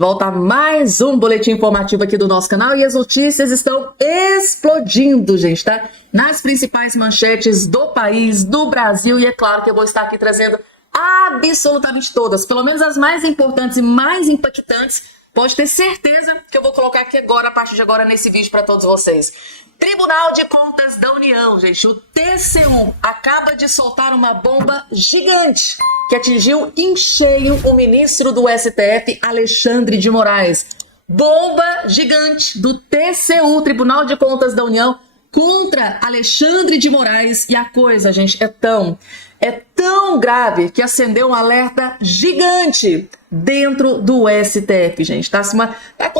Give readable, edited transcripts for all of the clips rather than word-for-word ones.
Volta mais um boletim informativo aqui do nosso canal e as notícias estão explodindo, gente, tá? Nas principais manchetes do país, do Brasil, e é claro que eu vou estar aqui trazendo absolutamente todas, pelo menos as mais importantes e mais impactantes. Pode ter certeza que eu vou colocar aqui agora, a partir de agora, nesse vídeo para todos vocês. Tribunal de Contas da União, gente, o TCU, acaba de soltar uma bomba gigante que atingiu em cheio o ministro do STF, Alexandre de Moraes. Bomba gigante do TCU, Tribunal de Contas da União, contra Alexandre de Moraes. E a coisa, gente, é tão grave que acendeu um alerta gigante dentro do STF, gente. Tá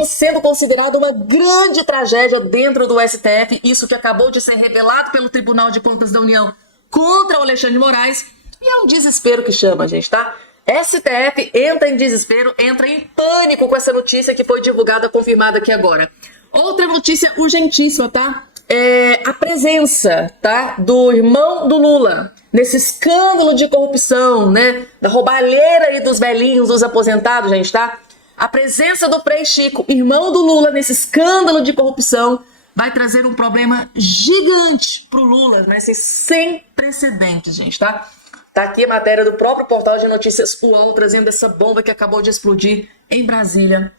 sendo considerado uma grande tragédia dentro do STF, isso que acabou de ser revelado pelo Tribunal de Contas da União contra o Alexandre de Moraes. E é um desespero que chama, gente, tá? STF entra em desespero, entra em pânico com essa notícia que foi divulgada, confirmada aqui agora. Outra notícia urgentíssima, tá? A presença, tá, do irmão do Lula nesse escândalo de corrupção, né, da roubalheira aí dos velhinhos, dos aposentados, gente, tá? A presença do Frei Chico, irmão do Lula, nesse escândalo de corrupção vai trazer um problema gigante pro Lula, né, sem precedentes, gente, tá? Tá aqui a matéria do próprio portal de notícias UOL trazendo essa bomba que acabou de explodir em Brasília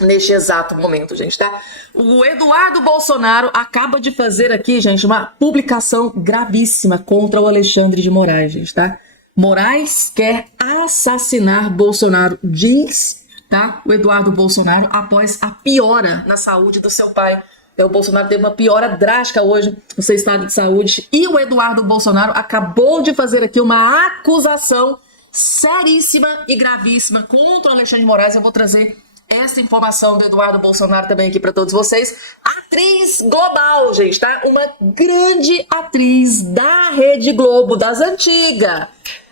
neste exato momento, gente, tá? O Eduardo Bolsonaro acaba de fazer aqui, gente, uma publicação gravíssima contra o Alexandre de Moraes, gente, tá? Moraes quer assassinar Bolsonaro, diz, tá? O Eduardo Bolsonaro, após a piora na saúde do seu pai. O Bolsonaro teve uma piora drástica hoje no seu estado de saúde e o Eduardo Bolsonaro acabou de fazer aqui uma acusação seríssima e gravíssima contra o Alexandre de Moraes. Eu vou trazer essa informação do Eduardo Bolsonaro também aqui para todos vocês. Atriz global, gente, tá? Uma grande atriz da Rede Globo, das antigas,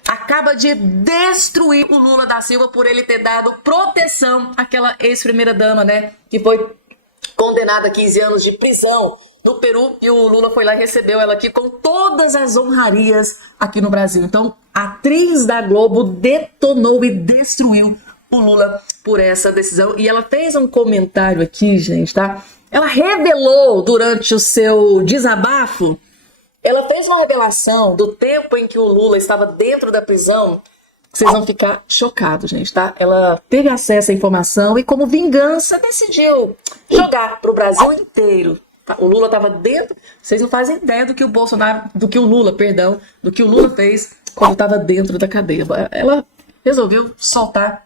acaba de destruir o Lula da Silva por ele ter dado proteção àquela ex-primeira-dama, né? Que foi condenada a 15 anos de prisão no Peru, e o Lula foi lá e recebeu ela aqui com todas as honrarias aqui no Brasil. Então, a atriz da Globo detonou e destruiu o Lula por essa decisão. E ela fez um comentário aqui, gente, tá? Ela revelou durante o seu desabafo, ela fez uma revelação do tempo em que o Lula estava dentro da prisão. Vocês vão ficar chocados, gente, tá? Ela teve acesso à informação e, como vingança, decidiu jogar pro Brasil inteiro. Tá? O Lula estava dentro. Vocês não fazem ideia do que o Lula fez quando estava dentro da cadeia. Ela resolveu soltar,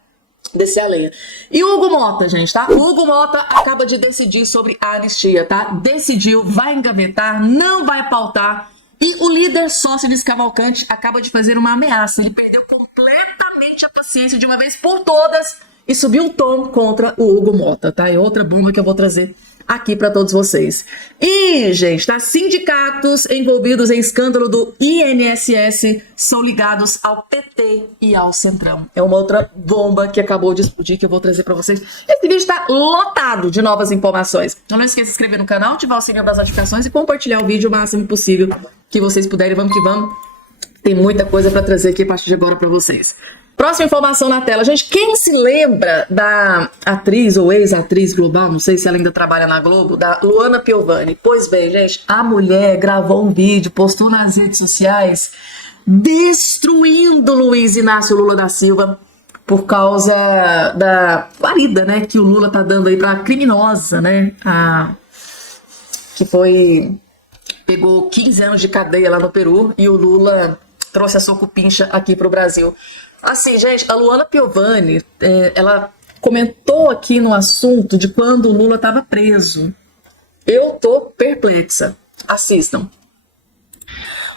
descer a lenha. E o Hugo Mota, gente, tá? O Hugo Mota acaba de decidir sobre a anistia, tá? Decidiu, vai engavetar, não vai pautar. E o líder Sócrates Cavalcante acaba de fazer uma ameaça. Ele perdeu completamente a paciência de uma vez por todas e subiu o tom contra o Hugo Mota, tá? É outra bomba que eu vou trazer aqui para todos vocês. E, gente, tá? Sindicatos envolvidos em escândalo do INSS são ligados ao PT e ao Centrão. É uma outra bomba que acabou de explodir que eu vou trazer para vocês. Esse vídeo está lotado de novas informações. Então não esqueça de se inscrever no canal, ativar o sininho das notificações e compartilhar o vídeo o máximo possível que vocês puderem. Vamos que vamos. Tem muita coisa para trazer aqui a partir de agora para vocês. Próxima informação na tela. Gente, quem se lembra da atriz ou ex-atriz global, não sei se ela ainda trabalha na Globo, da Luana Piovani? Pois bem, gente, a mulher gravou um vídeo, postou nas redes sociais, destruindo Luiz Inácio Lula da Silva por causa da guarida, né, que o Lula tá dando aí pra criminosa, né, que pegou 15 anos de cadeia lá no Peru e o Lula trouxe a sua cupincha aqui pro Brasil. Assim, gente, a Luana Piovani, ela comentou aqui no assunto de quando o Lula estava preso. Eu tô perplexa. Assistam.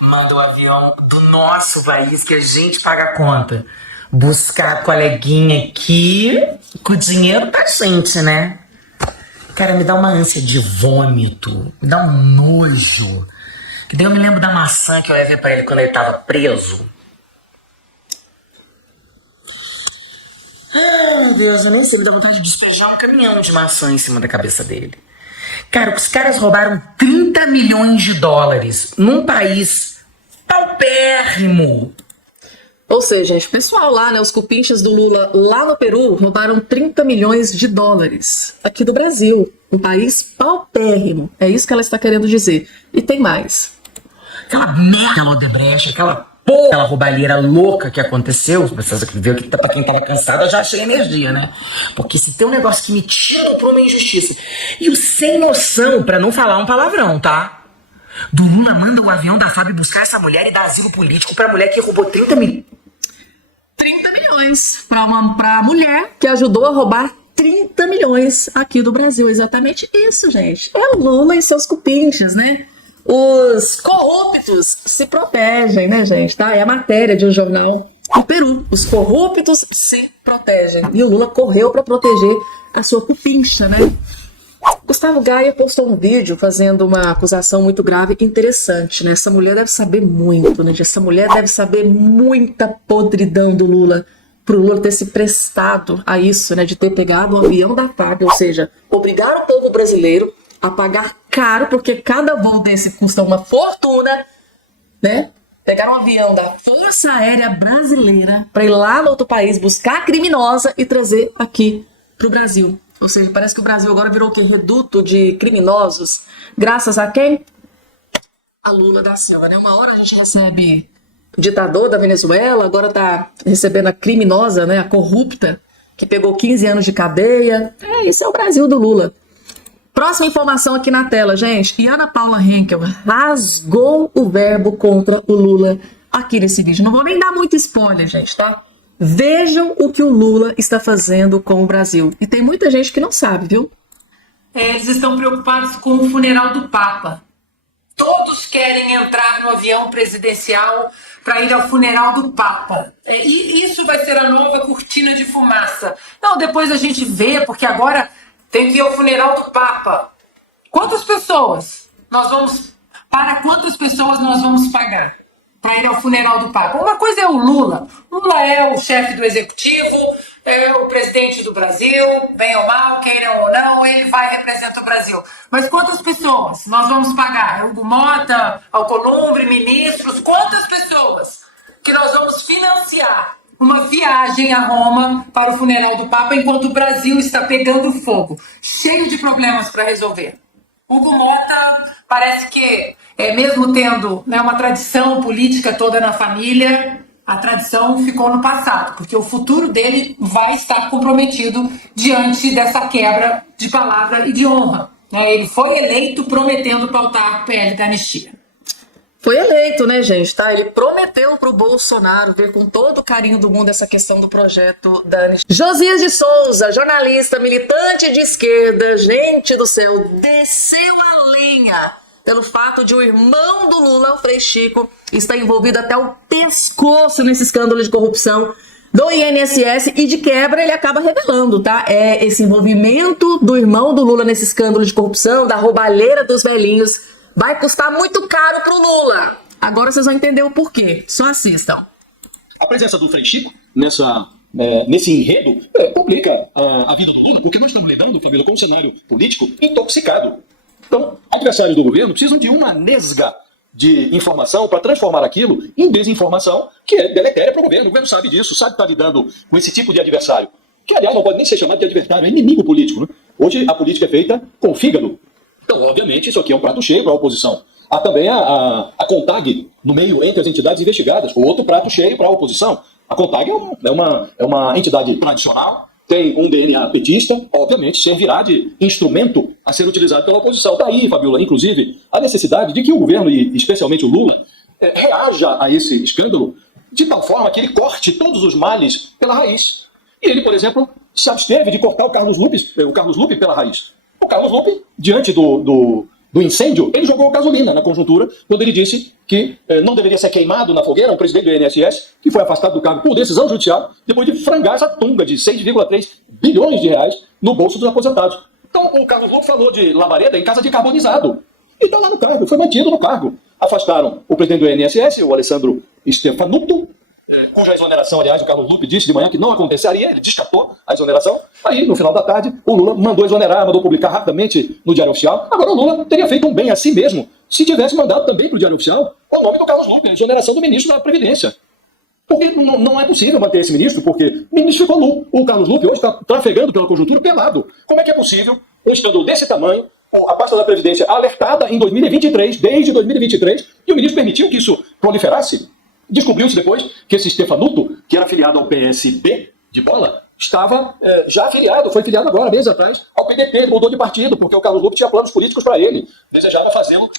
Manda o avião do nosso país que a gente paga a conta. Buscar a coleguinha aqui com o dinheiro da gente, né? Cara, me dá uma ânsia de vômito, me dá um nojo. Que daí eu me lembro da maçã que eu levei pra ele quando ele tava preso. Ah, meu Deus, eu nem sei, me dá vontade de despejar um caminhão de maçã em cima da cabeça dele. Cara, os caras roubaram 30 milhões de dólares num país paupérrimo. Ou seja, gente, o pessoal lá, né, os cupinchas do Lula lá no Peru roubaram 30 milhões de dólares aqui do Brasil, um país paupérrimo. É isso que ela está querendo dizer. E tem mais. Aquela merda Odebrecht, aquela porra, aquela roubalheira louca que aconteceu, vocês viram que pra quem tava cansado, eu já achei energia, né? Porque se tem um negócio que me tira do prumo é injustiça. E o sem noção, pra não falar um palavrão, tá? Do Lula manda o avião da FAB buscar essa mulher e dar asilo político pra mulher que roubou 30 milhões. 30 milhões pra mulher que ajudou a roubar 30 milhões aqui do Brasil. Exatamente isso, gente. É o Lula e seus cupinchas, né? Os corruptos se protegem, né, gente? Tá? É a matéria de um jornal do Peru. Os corruptos se protegem. E o Lula correu para proteger a sua cupincha, né? Gustavo Gaia postou um vídeo fazendo uma acusação muito grave e interessante, né? Essa mulher deve saber muito, né? Essa mulher deve saber muita podridão do Lula, pro Lula ter se prestado a isso, né? De ter pegado um avião da FAB, ou seja, obrigar o povo brasileiro a pagar caro, porque cada voo desse custa uma fortuna, né? Pegar um avião da Força Aérea Brasileira para ir lá no outro país buscar a criminosa e trazer aqui pro Brasil. Ou seja, parece que o Brasil agora virou o quê? Reduto de criminosos. Graças a quem? A Lula da Silva, né? Uma hora a gente recebe o ditador da Venezuela, agora tá recebendo a criminosa, né? A corrupta, que pegou 15 anos de cadeia. Esse é o Brasil do Lula. Próxima informação aqui na tela, gente. E Ana Paula Henkel rasgou o verbo contra o Lula aqui nesse vídeo. Não vou nem dar muito spoiler, gente, tá? Vejam o que o Lula está fazendo com o Brasil. E tem muita gente que não sabe, viu? Eles estão preocupados com o funeral do Papa. Todos querem entrar no avião presidencial para ir ao funeral do Papa. E isso vai ser a nova cortina de fumaça. Não, depois a gente vê, porque agora tem que ir ao funeral do Papa. Quantas pessoas nós vamos... Para quantas pessoas nós vamos pagar para ir ao funeral do Papa? Uma coisa é o Lula. Lula é o chefe do executivo, é o presidente do Brasil, bem ou mal, queiram ou não, ele vai representar o Brasil. Mas quantas pessoas nós vamos pagar? Hugo Mota, Alcolumbre, ministros, quantas pessoas que nós vamos financiar uma viagem a Roma para o funeral do Papa enquanto o Brasil está pegando fogo, cheio de problemas para resolver? Hugo Mota parece que, mesmo tendo, né, uma tradição política toda na família, a tradição ficou no passado, porque o futuro dele vai estar comprometido diante dessa quebra de palavra e de honra. Né? Ele foi eleito prometendo pautar o PL da anistia. Foi eleito, né, gente? Tá? Ele prometeu pro Bolsonaro ver com todo o carinho do mundo essa questão do projeto da anistia. Josias de Souza, jornalista, militante de esquerda, gente do céu, desceu a lenha pelo fato de o irmão do Lula, o Frei Chico, estar envolvido até o pescoço nesse escândalo de corrupção do INSS e de quebra ele acaba revelando, tá? É esse envolvimento do irmão do Lula nesse escândalo de corrupção, da roubalheira dos velhinhos, vai custar muito caro pro Lula. Agora vocês vão entender o porquê. Só assistam. A presença do Frei Chico nesse enredo complica a vida do Lula, porque nós estamos lidando, família, com um cenário político intoxicado. Então, adversários do governo precisam de uma nesga de informação para transformar aquilo em desinformação, que é deletéria para o governo. O governo sabe disso, sabe estar lidando com esse tipo de adversário, que, aliás, não pode nem ser chamado de adversário, é inimigo político. Né? Hoje, a política é feita com fígado. Então, obviamente, isso aqui é um prato cheio para a oposição. Há também a CONTAG no meio entre as entidades investigadas, outro prato cheio para a oposição. A CONTAG é uma entidade tradicional, tem um DNA petista, obviamente servirá de instrumento a ser utilizado pela oposição. Daí, Fabiola, inclusive, a necessidade de que o governo, e especialmente o Lula, reaja a esse escândalo de tal forma que ele corte todos os males pela raiz. E ele, por exemplo, se absteve de cortar o Carlos Lupe pela raiz. O Carlos Lupe, diante do incêndio, ele jogou gasolina na conjuntura, quando ele disse que não deveria ser queimado na fogueira o presidente do INSS, que foi afastado do cargo por decisão judicial, depois de frangar essa tunga de 6,3 bilhões de reais no bolso dos aposentados. Então, o Carlos Lupe falou de labareda em casa de carbonizado. E está lá no cargo, foi mantido no cargo. Afastaram o presidente do INSS, o Alessandro Stefanuto, cuja exoneração, aliás, o Carlos Lupe disse de manhã que não aconteceria, ele descartou a exoneração. Aí, no final da tarde, o Lula mandou exonerar, mandou publicar rapidamente no Diário Oficial. Agora, o Lula teria feito um bem a si mesmo se tivesse mandado também para o Diário Oficial o nome do Carlos Lupe, a exoneração do ministro da Previdência. Porque não é possível manter esse ministro, porque o ministro ficou nu. O Carlos Lupe hoje está trafegando pela conjuntura pelado. Como é que é possível um escândalo desse tamanho, a pasta da Previdência alertada em 2023, desde 2023, e o ministro permitiu que isso proliferasse? Descobriu-se depois que esse Stefanuto, que era filiado ao PSB de bola, estava já afiliado, foi filiado agora, meses atrás, ao PDT, ele mudou de partido, porque o Carlos Lupe tinha planos políticos para ele, desejava fazê-lo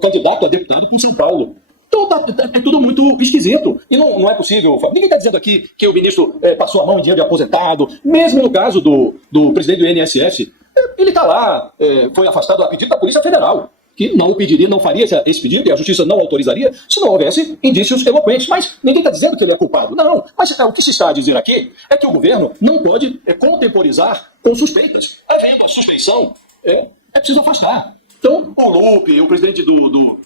candidato a deputado por São Paulo. Então é tudo muito esquisito. E não é possível. Ninguém está dizendo aqui que o ministro passou a mão em dinheiro de aposentado. Mesmo no caso do presidente do INSS, ele está lá, foi afastado a pedido da Polícia Federal, que não o pediria, não faria esse pedido, e a justiça não autorizaria, se não houvesse indícios eloquentes. Mas ninguém está dizendo que ele é culpado. Não. Mas o que se está a dizer aqui é que o governo não pode contemporizar com suspeitas. Havendo a suspeição, é preciso afastar. Então, o Lupe, o presidente do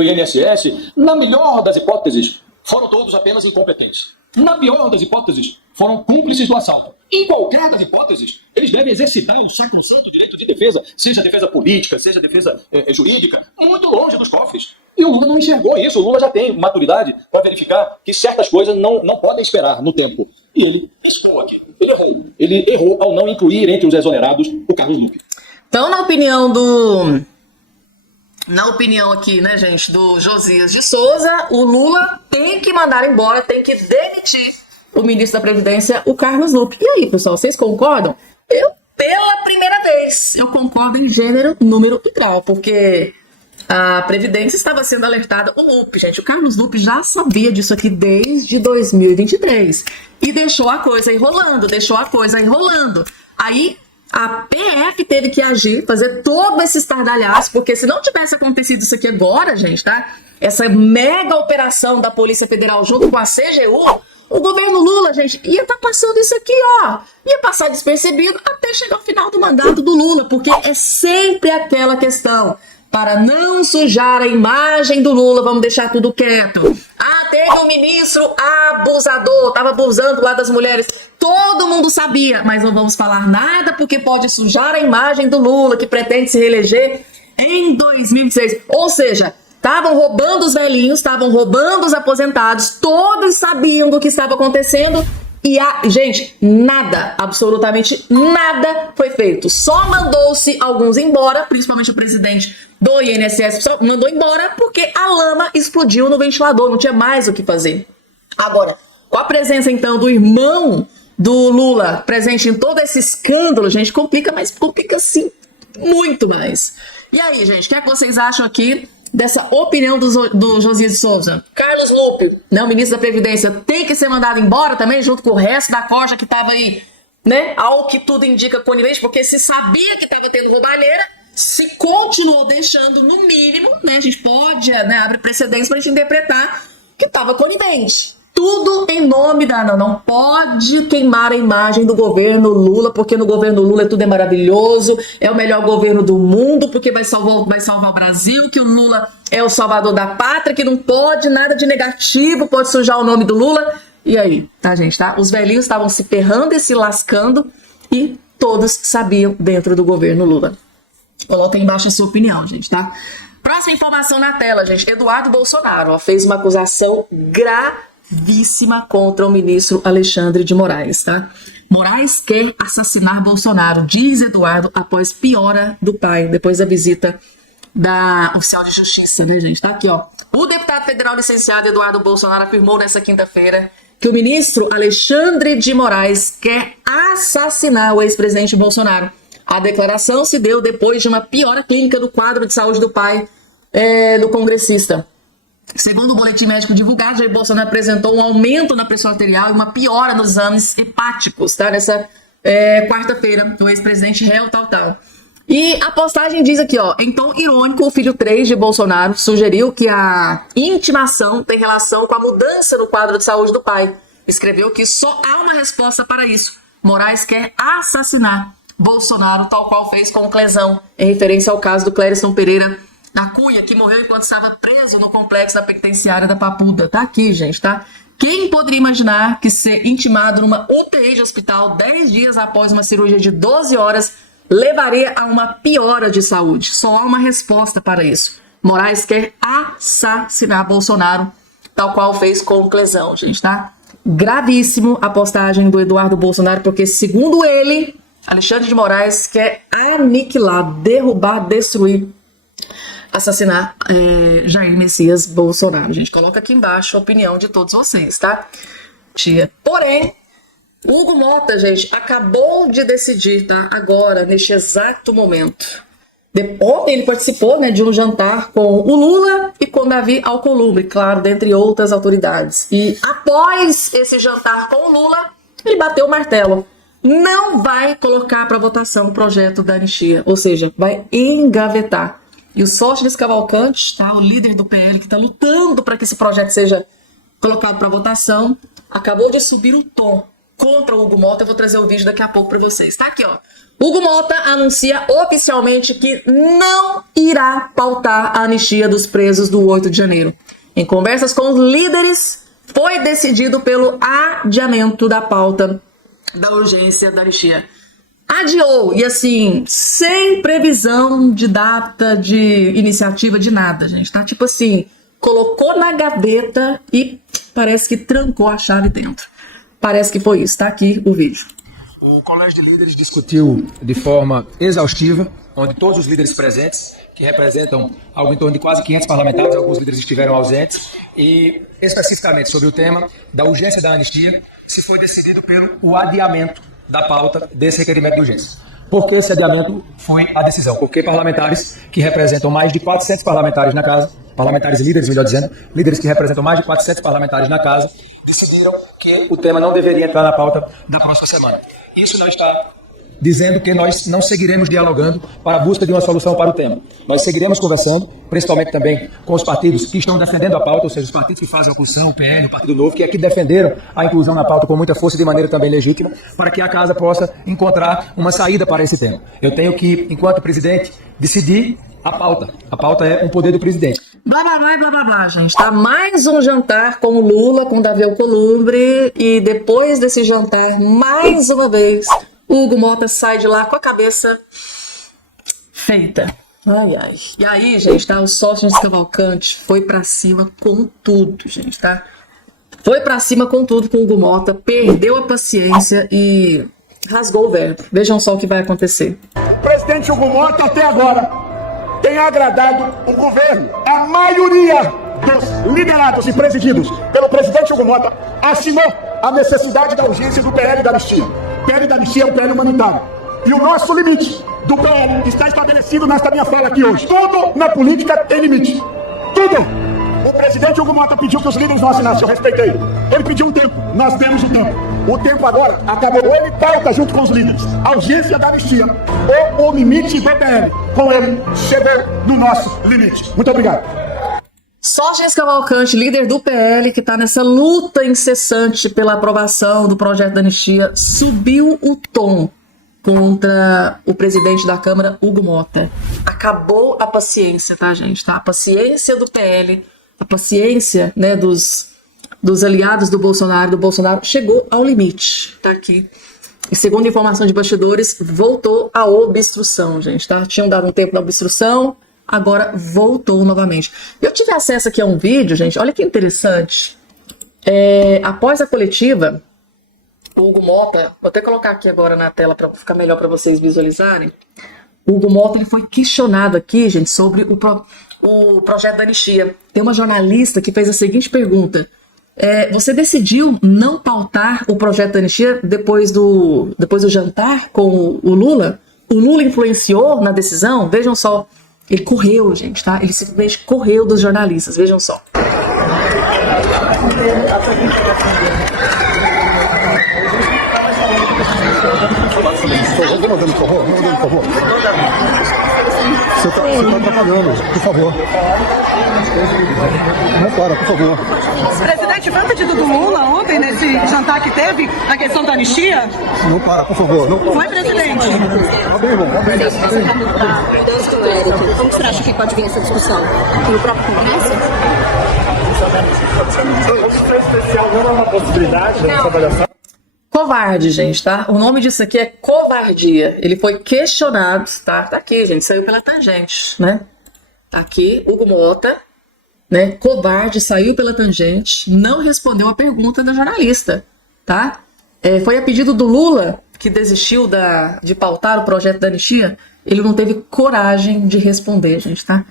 INSS, na melhor das hipóteses, foram todos apenas incompetentes. Na pior das hipóteses, foram cúmplices do assalto. Em qualquer das hipóteses, eles devem exercitar o sacrosanto direito de defesa, seja defesa política, seja defesa jurídica, muito longe dos cofres. E o Lula não enxergou isso. O Lula já tem maturidade para verificar que certas coisas não podem esperar no tempo. E ele expôs aqui. Ele errou ao não incluir entre os exonerados o Carlos Lupe. Então, na opinião aqui, né, gente, do Josias de Souza, o Lula tem que mandar embora, tem que demitir o ministro da Previdência, o Carlos Lupe. E aí, pessoal, vocês concordam? Eu, pela primeira vez, eu concordo em gênero, número e grau, porque a Previdência estava sendo alertada. O Lupe, gente, o Carlos Lupe já sabia disso aqui desde 2023 e deixou a coisa enrolando. Aí a PF teve que agir, fazer todo esse estardalhaço, porque se não tivesse acontecido isso aqui agora, gente, tá? Essa mega operação da Polícia Federal junto com a CGU, o governo Lula, gente, ia estar passando isso aqui, ó. Ia passar despercebido até chegar ao final do mandato do Lula, porque é sempre aquela questão. Para não sujar a imagem do Lula, vamos deixar tudo quieto. Ah, teve um ministro abusador, estava abusando lá das mulheres. Todo mundo sabia, mas não vamos falar nada porque pode sujar a imagem do Lula, que pretende se reeleger em 2026. Ou seja, estavam roubando os velhinhos, estavam roubando os aposentados, todos sabiam do que estava acontecendo. E, gente, nada, absolutamente nada foi feito. Só mandou-se alguns embora, principalmente o presidente do INSS, mandou embora porque a lama explodiu no ventilador, não tinha mais o que fazer. Agora, com a presença, então, do irmão do Lula presente em todo esse escândalo, gente, complica, mas complica, sim, muito mais. E aí, gente, o que é que vocês acham aqui dessa opinião do Josias de Souza? Carlos Lupe, né, o ministro da Previdência, tem que ser mandado embora também, junto com o resto da corja que estava aí, né, ao que tudo indica, conivente, porque se sabia que estava tendo roubalheira, se continuou deixando, no mínimo, né, a gente pode, né, abre precedentes para a gente interpretar que estava conivente. Tudo em nome da... Não pode queimar a imagem do governo Lula, porque no governo Lula tudo é maravilhoso, é o melhor governo do mundo, porque vai salvar o Brasil, que o Lula é o salvador da pátria, que não pode nada de negativo, pode sujar o nome do Lula. E aí, tá, gente, tá? Os velhinhos estavam se ferrando e se lascando e todos sabiam dentro do governo Lula. Coloca aí embaixo a sua opinião, gente, tá? Próxima informação na tela, gente. Eduardo Bolsonaro fez uma acusação gravíssima contra o ministro Alexandre de Moraes, tá? Moraes quer assassinar Bolsonaro, diz Eduardo, após piora do pai, depois da visita da oficial de justiça, né, gente? Tá aqui, ó. O deputado federal licenciado Eduardo Bolsonaro afirmou nessa quinta-feira que o ministro Alexandre de Moraes quer assassinar o ex-presidente Bolsonaro. A declaração se deu depois de uma piora clínica do quadro de saúde do pai do congressista. Segundo o boletim médico divulgado, Jair Bolsonaro apresentou um aumento na pressão arterial e uma piora nos exames hepáticos, tá? Nessa quarta-feira, o ex-presidente réu tal. E a postagem diz aqui, ó, em tom irônico, o filho 3 de Bolsonaro sugeriu que a intimação tem relação com a mudança no quadro de saúde do pai. Escreveu que só há uma resposta para isso. Moraes quer assassinar Bolsonaro, tal qual fez com o Clezão, em referência ao caso do Clérison Pereira da Cunha, que morreu enquanto estava preso no complexo da penitenciária da Papuda. Tá aqui, gente, tá? Quem poderia imaginar que ser intimado numa UTI de hospital 10 dias após uma cirurgia de 12 horas levaria a uma piora de saúde? Só há uma resposta para isso. Moraes quer assassinar Bolsonaro, tal qual fez com o Clesão, gente, tá? Gravíssimo a postagem do Eduardo Bolsonaro, porque, segundo ele, Alexandre de Moraes quer aniquilar, derrubar, destruir, assassinar Jair Messias Bolsonaro. Gente, coloca aqui embaixo a opinião de todos vocês, tá? Porém, Hugo Mota, gente, acabou de decidir, tá? Agora, neste exato momento. Ontem ele participou, né, de um jantar com o Lula e com Davi Alcolumbre, claro, dentre outras autoridades. E após esse jantar com o Lula, ele bateu o martelo. Não vai colocar para votação o projeto da anistia, ou seja, vai engavetar. E o Sóstenes Cavalcante, tá, o líder do PL que está lutando para que esse projeto seja colocado para votação, acabou de subir o tom contra o Hugo Mota. Eu vou trazer o vídeo daqui a pouco para vocês. Tá aqui, ó. Hugo Mota anuncia oficialmente que não irá pautar a anistia dos presos do 8 de janeiro. Em conversas com os líderes, foi decidido pelo adiamento da pauta da urgência da anistia. Adiou, e assim, sem previsão de data, de iniciativa, de nada, gente, tá? Tipo assim, colocou na gaveta e parece que trancou a chave dentro. Parece que foi isso, tá aqui o vídeo. O Colégio de Líderes discutiu de forma exaustiva, onde todos os líderes presentes, que representam algo em torno de quase 500 parlamentares, alguns líderes estiveram ausentes, e especificamente sobre o tema da urgência da anistia, se foi decidido pelo adiamento da pauta desse requerimento de urgência. Por que esse adiamento foi a decisão? Porque parlamentares que representam mais de 400 parlamentares na casa, parlamentares e líderes, melhor dizendo, líderes que representam mais de 400 parlamentares na casa, decidiram que o tema não deveria entrar na pauta da próxima semana. Isso não está dizendo que nós não seguiremos dialogando para a busca de uma solução para o tema. Nós seguiremos conversando, principalmente também com os partidos que estão defendendo a pauta, ou seja, os partidos que fazem a oposição, o PL, o Partido Novo, que aqui defenderam a inclusão na pauta com muita força e de maneira também legítima, para que a casa possa encontrar uma saída para esse tema. Eu tenho que, enquanto presidente, decidir a pauta. A pauta é um poder do presidente. Blá, blá, blá, blá, blá, blá, gente. Tá mais um jantar com o Lula, com o Davi Alcolumbre, e depois desse jantar, mais uma vez, o Hugo Mota sai de lá com a cabeça feita. Ai, ai. E aí, gente, tá? O Sóstenes Cavalcante foi pra cima com tudo, gente, tá? Foi pra cima com tudo com o Hugo Mota, perdeu a paciência e rasgou o verbo. Vejam só o que vai acontecer. O presidente Hugo Mota, até agora, tem agradado o governo. A maioria dos liderados e presididos pelo presidente Hugo Mota assinou a necessidade da urgência do PL da anistia. O PL da anistia é um PL humanitário. E o nosso limite do PL está estabelecido nesta minha fala aqui hoje. Tudo na política tem limite. Tudo. O presidente Hugo Mota pediu que os líderes não assinassem, eu respeitei. Ele pediu um tempo, nós demos o tempo. O tempo agora acabou. Ele pauta junto com os líderes a urgência da anistia ou o limite do PL. Com ele, chegou no nosso limite. Muito obrigado. Sóstenes Cavalcante, líder do PL, que está nessa luta incessante pela aprovação do projeto da anistia, subiu o tom contra o presidente da Câmara, Hugo Mota. Acabou a paciência, tá, gente? Tá? A paciência do PL, a paciência, né, dos aliados do Bolsonaro chegou ao limite, tá aqui. E segundo informação de bastidores, voltou a obstrução, gente, tá? Tinham dado um tempo da obstrução, agora voltou novamente. Eu tive acesso aqui a um vídeo, gente, olha que interessante. Após a coletiva, o Hugo Mota, vou até colocar aqui agora na tela para ficar melhor para vocês visualizarem. O Hugo Mota, ele foi questionado aqui, gente, sobre o projeto da anistia. Tem uma jornalista que fez a seguinte pergunta: você decidiu não pautar o projeto da anistia depois do jantar com o Lula? O Lula influenciou na decisão? Vejam só. Ele correu, gente, tá? Ele simplesmente correu dos jornalistas, vejam só. Você tá atrapalhando, por favor. Não para, por favor. Presidente, foi um pedido do Lula ontem, nesse jantar que teve, a questão da anistia? Não para, por favor. Não. Foi, presidente? Abre, irmão. Como você acha que pode vir essa discussão? No próprio Congresso? Especial não é uma possibilidade da nossa avaliação? Covarde, gente, tá? O nome disso aqui é covardia. Ele foi questionado, tá? Tá aqui, gente, saiu pela tangente, né? Tá aqui, Hugo Mota, né, covarde, saiu pela tangente, não respondeu a pergunta da jornalista, tá? Foi a pedido do Lula, que desistiu de pautar o projeto da anistia, ele não teve coragem de responder, gente, tá?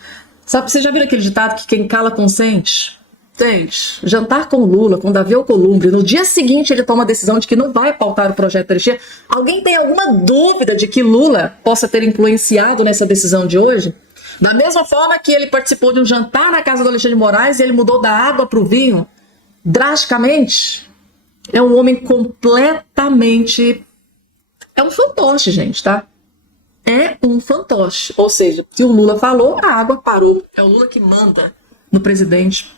Sabe, você já viu aquele ditado que quem cala consente? Gente, jantar com o Lula, com Davi Alcolumbre, no dia seguinte ele toma a decisão de que não vai pautar o projeto da anistia. Alguém tem alguma dúvida de que Lula possa ter influenciado nessa decisão de hoje? Da mesma forma que ele participou de um jantar na casa do Alexandre de Moraes e ele mudou da água para o vinho drasticamente. É um homem completamente... É um fantoche, gente, tá? É um fantoche. Ou seja, se o Lula falou, a água parou. É o Lula que manda no presidente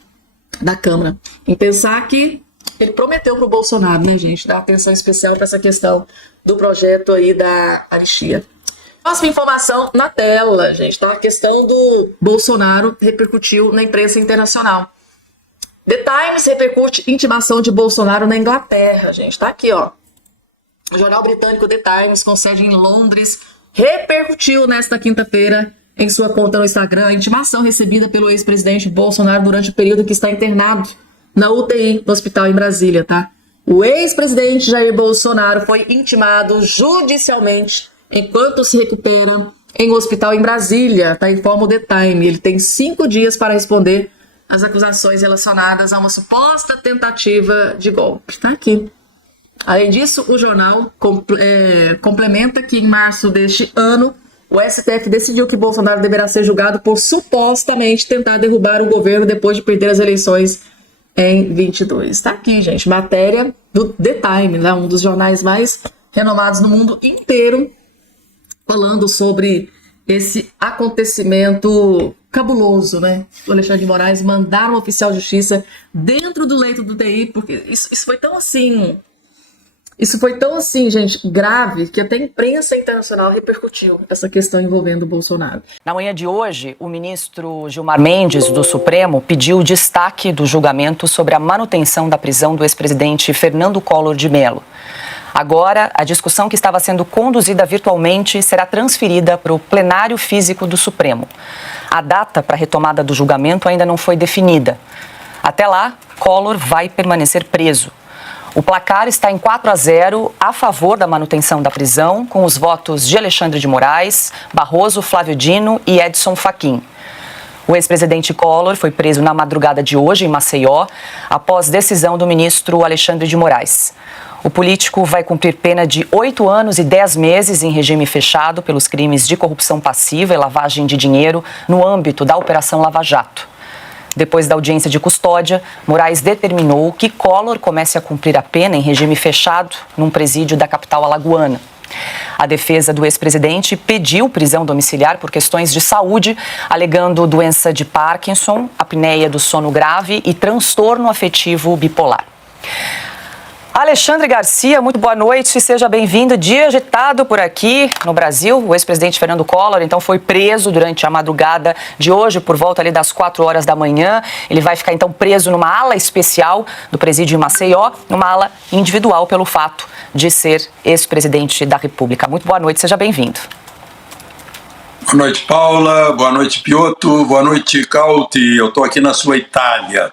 da Câmara. Em pensar que ele prometeu pro Bolsonaro, né, gente, dar atenção especial para essa questão do projeto aí da anistia. Próxima informação na tela, gente, tá? A questão do Bolsonaro repercutiu na imprensa internacional. The Times repercute intimação de Bolsonaro na Inglaterra, gente. Tá aqui, ó. O jornal britânico The Times, com sede em Londres, repercutiu nesta quinta-feira em sua conta no Instagram a intimação recebida pelo ex-presidente Bolsonaro durante o período que está internado na UTI do hospital em Brasília, tá? O ex-presidente Jair Bolsonaro foi intimado judicialmente enquanto se recupera em um hospital em Brasília, tá? Informa o The Times. Ele tem 5 dias para responder as acusações relacionadas a uma suposta tentativa de golpe. Tá aqui. Além disso, o jornal complementa que em março deste ano, o STF decidiu que Bolsonaro deverá ser julgado por supostamente tentar derrubar o governo depois de perder as eleições em 22. Tá aqui, gente, matéria do The Times, né? Um dos jornais mais renomados no mundo inteiro, falando sobre esse acontecimento cabuloso, né? O Alexandre de Moraes mandar um oficial de justiça dentro do leito do UTI, porque isso foi tão assim... Isso foi tão assim, gente, grave, que até a imprensa internacional repercutiu essa questão envolvendo o Bolsonaro. Na manhã de hoje, o ministro Gilmar Mendes, do Supremo, pediu destaque do julgamento sobre a manutenção da prisão do ex-presidente Fernando Collor de Mello. Agora, a discussão que estava sendo conduzida virtualmente será transferida para o plenário físico do Supremo. A data para a retomada do julgamento ainda não foi definida. Até lá, Collor vai permanecer preso. O placar está em 4-0 a favor da manutenção da prisão, com os votos de Alexandre de Moraes, Barroso, Flávio Dino e Edson Fachin. O ex-presidente Collor foi preso na madrugada de hoje em Maceió, após decisão do ministro Alexandre de Moraes. O político vai cumprir pena de 8 anos e 10 meses em regime fechado pelos crimes de corrupção passiva e lavagem de dinheiro no âmbito da Operação Lava Jato. Depois da audiência de custódia, Moraes determinou que Collor comece a cumprir a pena em regime fechado num presídio da capital alagoana. A defesa do ex-presidente pediu prisão domiciliar por questões de saúde, alegando doença de Parkinson, apneia do sono grave e transtorno afetivo bipolar. Alexandre Garcia, muito boa noite, seja bem-vindo. Dia agitado por aqui no Brasil. O ex-presidente Fernando Collor, então, foi preso durante a madrugada de hoje, por volta ali das 4 horas da manhã. Ele vai ficar, então, preso numa ala especial do presídio em Maceió, numa ala individual pelo fato de ser ex-presidente da República. Muito boa noite, seja bem-vindo. Boa noite, Paula. Boa noite, Piotr. Boa noite, Cauti. Eu estou aqui na sua Itália.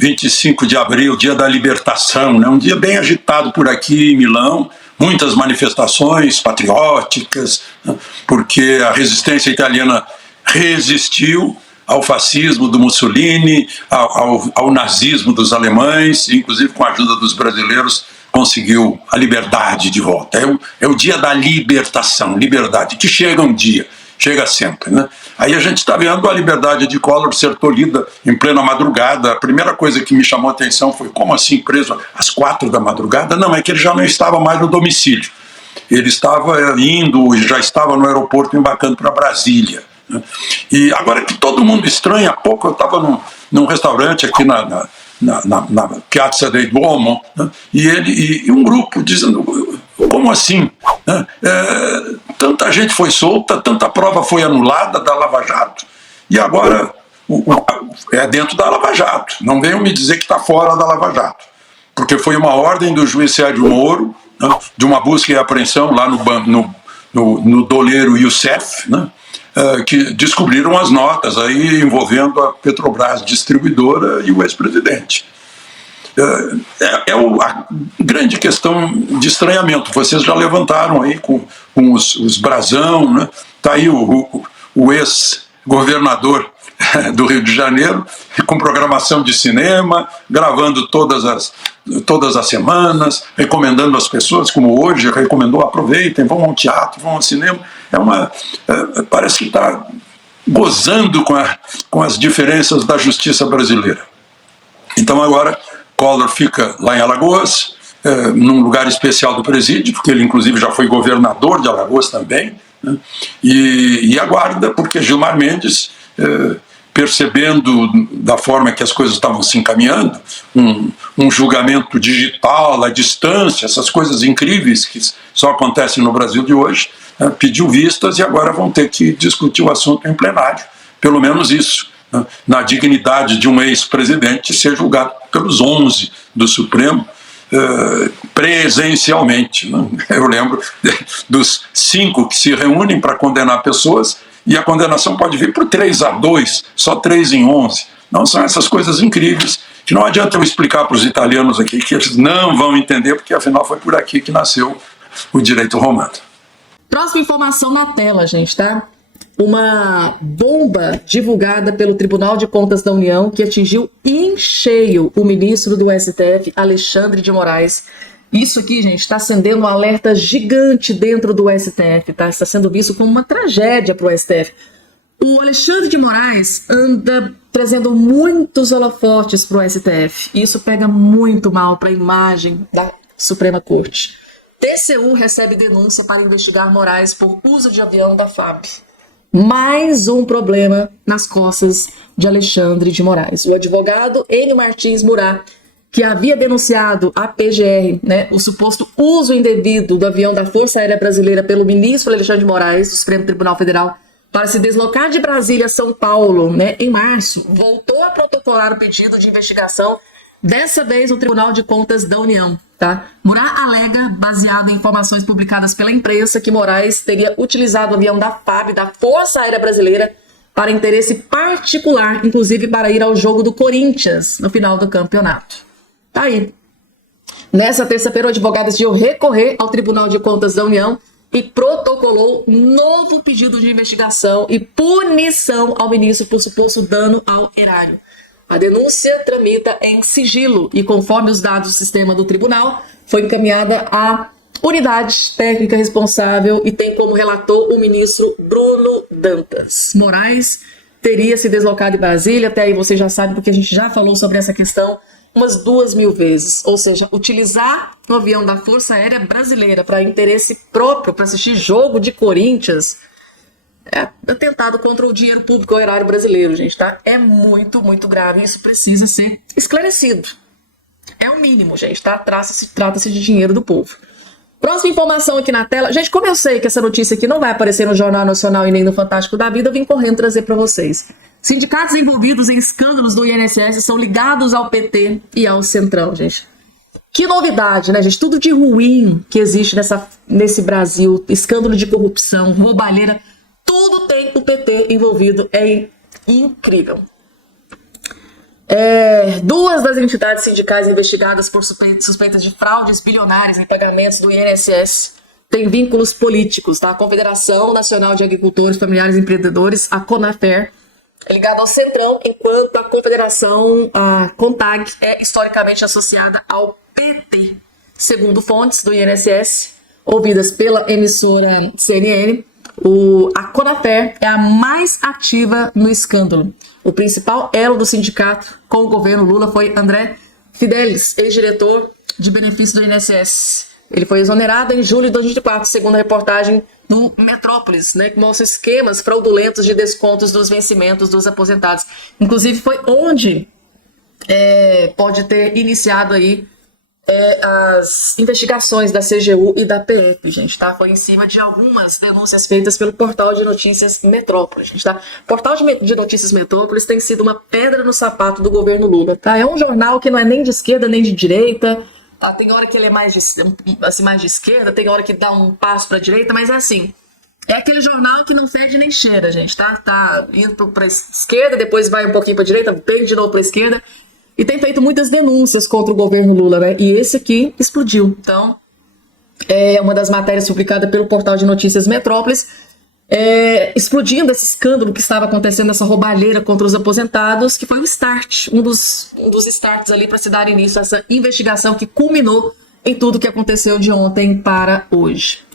25 de abril, dia da libertação, né? Um dia bem agitado por aqui em Milão, muitas manifestações patrióticas, né? Porque a resistência italiana resistiu ao fascismo do Mussolini, ao nazismo dos alemães, inclusive com a ajuda dos brasileiros conseguiu a liberdade de volta. É o dia da libertação, liberdade, que chega um dia, chega sempre, né? Aí a gente está vendo a liberdade de Collor ser tolhida em plena madrugada. A primeira coisa que me chamou a atenção foi como assim preso às 4 da madrugada? Não, é que ele já não estava mais no domicílio. Ele estava indo e já estava no aeroporto embarcando para Brasília, né? E agora que todo mundo estranha, há pouco eu estava num restaurante aqui na Piazza del Duomo, né? E um grupo dizendo, como assim? Né? Tanta gente foi solta, tanta prova foi anulada da Lava Jato, e agora é dentro da Lava Jato. Não venham me dizer que está fora da Lava Jato, porque foi uma ordem do juiz Sérgio Moro, né, de uma busca e apreensão lá no doleiro Youssef, né, que descobriram as notas aí envolvendo a Petrobras distribuidora e o ex-presidente. A grande questão de estranhamento. Vocês já levantaram aí com os brasão, né? Está aí o ex-governador do Rio de Janeiro, com programação de cinema, gravando todas as semanas, recomendando às pessoas, como hoje recomendou, aproveitem, vão ao teatro, vão ao cinema. Parece que está gozando com as diferenças da justiça brasileira. Então agora Collor fica lá em Alagoas, num lugar especial do presídio, porque ele inclusive já foi governador de Alagoas também, né? E aguarda, porque Gilmar Mendes, percebendo da forma que as coisas estavam se encaminhando, um julgamento digital à distância, essas coisas incríveis que só acontecem no Brasil de hoje, pediu vistas e agora vão ter que discutir o assunto em plenário, pelo menos isso, né? Na dignidade de um ex-presidente ser julgado pelos 11 do Supremo, presencialmente, né? Eu lembro dos 5 que se reúnem para condenar pessoas, e a condenação pode vir por 3-2, só 3 em 11. Não, são essas coisas incríveis que não adianta eu explicar para os italianos aqui, que eles não vão entender, porque afinal foi por aqui que nasceu o direito romano. Próxima informação na tela, gente, tá? Uma bomba divulgada pelo Tribunal de Contas da União que atingiu em cheio o ministro do STF, Alexandre de Moraes. Isso aqui, gente, está acendendo um alerta gigante dentro do STF, tá? Está sendo visto como uma tragédia para o STF. O Alexandre de Moraes anda trazendo muitos holofotes para o STF. Isso pega muito mal para a imagem da Suprema Corte. TCU recebe denúncia para investigar Moraes por uso de avião da FAB. Mais um problema nas costas de Alexandre de Moraes. O advogado Enio Martins Murat, que havia denunciado à PGR, né, o suposto uso indevido do avião da Força Aérea Brasileira pelo ministro Alexandre de Moraes, do Supremo Tribunal Federal, para se deslocar de Brasília a São Paulo, né, em março, voltou a protocolar o pedido de investigação, dessa vez no Tribunal de Contas da União. Tá? Murat alega, baseado em informações publicadas pela imprensa, que Moraes teria utilizado o avião da FAB, da Força Aérea Brasileira, para interesse particular, inclusive para ir ao jogo do Corinthians no final do campeonato. Tá aí. Nessa terça-feira, o advogado decidiu recorrer ao Tribunal de Contas da União e protocolou novo pedido de investigação e punição ao ministro por suposto dano ao erário. A denúncia tramita em sigilo e, conforme os dados do sistema do tribunal, foi encaminhada à unidade técnica responsável e tem como relator o ministro Bruno Dantas. Moraes teria se deslocado de Brasília, até aí você já sabe, porque a gente já falou sobre essa questão umas 2.000 vezes. Ou seja, utilizar o avião da Força Aérea Brasileira para interesse próprio, para assistir jogo de Corinthians, é atentado contra o dinheiro público ao erário brasileiro, gente, tá? É muito, muito grave. Isso precisa ser esclarecido. É o mínimo, gente, tá? Trata-se de dinheiro do povo. Próxima informação aqui na tela. Gente, como eu sei que essa notícia aqui não vai aparecer no Jornal Nacional e nem no Fantástico da Vida, eu vim correndo trazer para vocês. Sindicatos envolvidos em escândalos do INSS são ligados ao PT e ao Centrão, gente. Que novidade, né, gente? Tudo de ruim que existe nesse Brasil. Escândalo de corrupção, roubalheira. Tudo tem o PT envolvido, é incrível. Duas das entidades sindicais investigadas por suspeitas de fraudes bilionárias em pagamentos do INSS têm vínculos políticos, tá? A Confederação Nacional de Agricultores, Familiares e Empreendedores, a CONAFER, é ligada ao Centrão, enquanto a Confederação, a CONTAG, é historicamente associada ao PT. Segundo fontes do INSS, ouvidas pela emissora CNN, a CONAFER é a mais ativa no escândalo. O principal elo do sindicato com o governo Lula foi André Fidelis, ex-diretor de benefícios do INSS. Ele foi exonerado em julho de 2004, segundo a reportagem do Metrópolis, né, que mostra esquemas fraudulentos de descontos dos vencimentos dos aposentados. Inclusive foi onde pode ter iniciado aí as investigações da CGU e da PF, gente, tá? Foi em cima de algumas denúncias feitas pelo portal de notícias Metrópolis, gente, tá? O portal de notícias Metrópolis tem sido uma pedra no sapato do governo Lula, tá? É um jornal que não é nem de esquerda nem de direita, tá? Tem hora que ele é mais de esquerda, tem hora que dá um passo para a direita, mas é assim, É aquele jornal que não fede nem cheira, gente, tá? Tá indo pra esquerda, depois vai um pouquinho pra direita, vem de novo pra esquerda. E tem feito muitas denúncias contra o governo Lula, né? E esse aqui explodiu. Então, é uma das matérias publicadas pelo portal de notícias Metrópolis, explodindo esse escândalo que estava acontecendo, essa roubalheira contra os aposentados, que foi o start, um dos starts ali para se dar início a essa investigação que culminou em tudo que aconteceu de ontem para hoje.